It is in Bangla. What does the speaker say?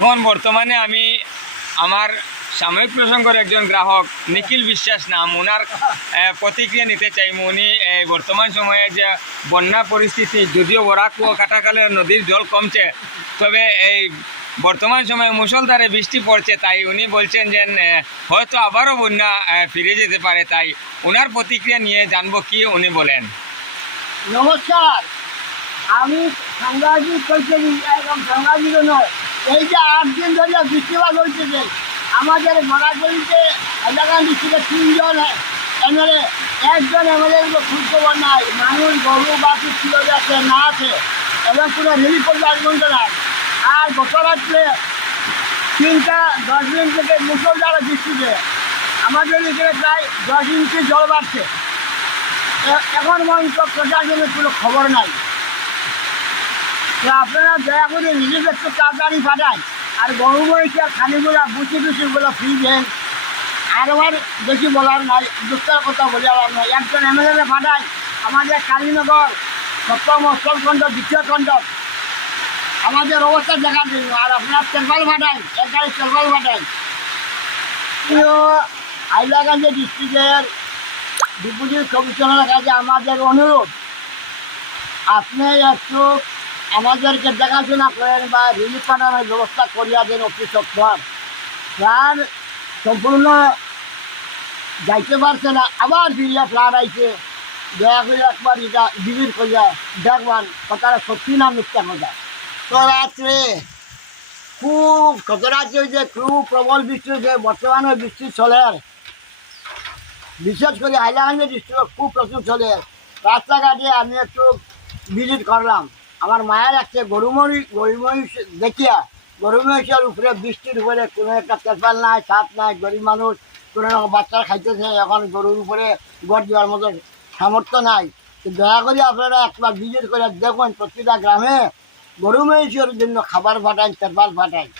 এখন বর্তমানে আমি আমার সাময়িক প্রসঙ্গের একজন গ্রাহক নিখিল বিশ্বাস নাম, ওনার প্রতিক্রিয়া নিতে চাই। উনি বর্তমান সময়ে যে বন্যা পরিস্থিতি, যদিও বরাক ও কাটাখালের নদীর জল কমছে, তবে এই বর্তমান সময়ে মুষলধারে বৃষ্টি পড়ছে, তাই উনি বলছেন যে হয়তো আবারও বন্যা ফিরে যেতে পারে। তাই ওনার প্রতিক্রিয়া নিয়ে জানবো কি উনি বলেন। নমস্কার, আমি সাংবাদিক বলছি, একদম সাংবাদিক নয়। এই যে 8 দিন ধরে বৃষ্টিপাত হচ্ছে, আমাদের গড়াগড়িতে হাইলাকান্দি থেকে 3 জন এমএলএ, একজন এমএলএ খুব খবর নাই। মানুষ গরু বাকি ছিল আছে না আছে, এবং কোনো রিলিফ করতে আসবেন না। আর গত রাত্রে 3টা 10 মিনিট থেকে মুষলধারে বৃষ্টিতে আমাদের এখানে প্রায় 10 ইঞ্চি জল বাড়ছে। এখন পর্যন্ত প্রশাসনের কোনো খবর নাই। তো আপনারা দয়া করে রিলিফ একটু তাড়াতাড়ি পাঠান। আর গরু মহিষা খানিগুলা বুঝি টুসিগুলো ফ্রি দেন। আর আমার বেশি বলার নাই, দুঃখের কথা বলে আমার নয়। একজন এমএলএ পাঠাই আমাদের কালীনগর 7ম অষ্টমখণ্ড 2য় খণ্ড আমাদের অবস্থা দেখার জন্য। আর আপনার তেরপাল পাঠাই, এক গাড়ি তেরপাল পাঠাই। হাইলাকান্দি ডিস্ট্রিক্টের ডেপুটি কমিশনারের কাছে আমাদের অনুরোধ, আপনি একটু আমাদেরকে দেখাশোনা করেন বা রিলিফ পাঠানোর ব্যবস্থা করিয়া দেন অফিস অফিসার। প্রাণ সম্পূর্ণ যাইতে পারছে না, আবার ফিরিয়া প্রাণ আইছে। দয়া করে একবার এটা ভিজিট করিয়া দেখবান কথাটা সত্যি না মিথ্যা কথা। তো রাত্রে খুব গত রাত্রে হয়েছে, খুব প্রবল বৃষ্টি হয়েছে। বর্তমানে বৃষ্টি চলে, বিশেষ করে হাইলাকান্দি ডিস্ট্রিক্ট খুব প্রচুর চলে। রাস্তাঘাটে আমি একটু ভিজিট করলাম। আমার মায়ের একটা গরু মহিষ দেখিয়া, গরু মহিষের উপরে বৃষ্টির উপরে কোনো একটা তেরপাল নাই, ছাদ নাই, গরিব মানুষ কোনো বাচ্চা খাইতেছে, এখন গরুর উপরে গড় দেওয়ার মতো সামর্থ্য নাই। দয়া করে আপনারা একবার ভিজিট করে দেখুন, প্রতিটা গ্রামে গরু মহিষের জন্য খাবার পাঠায়, তেরপাল পাঠায়।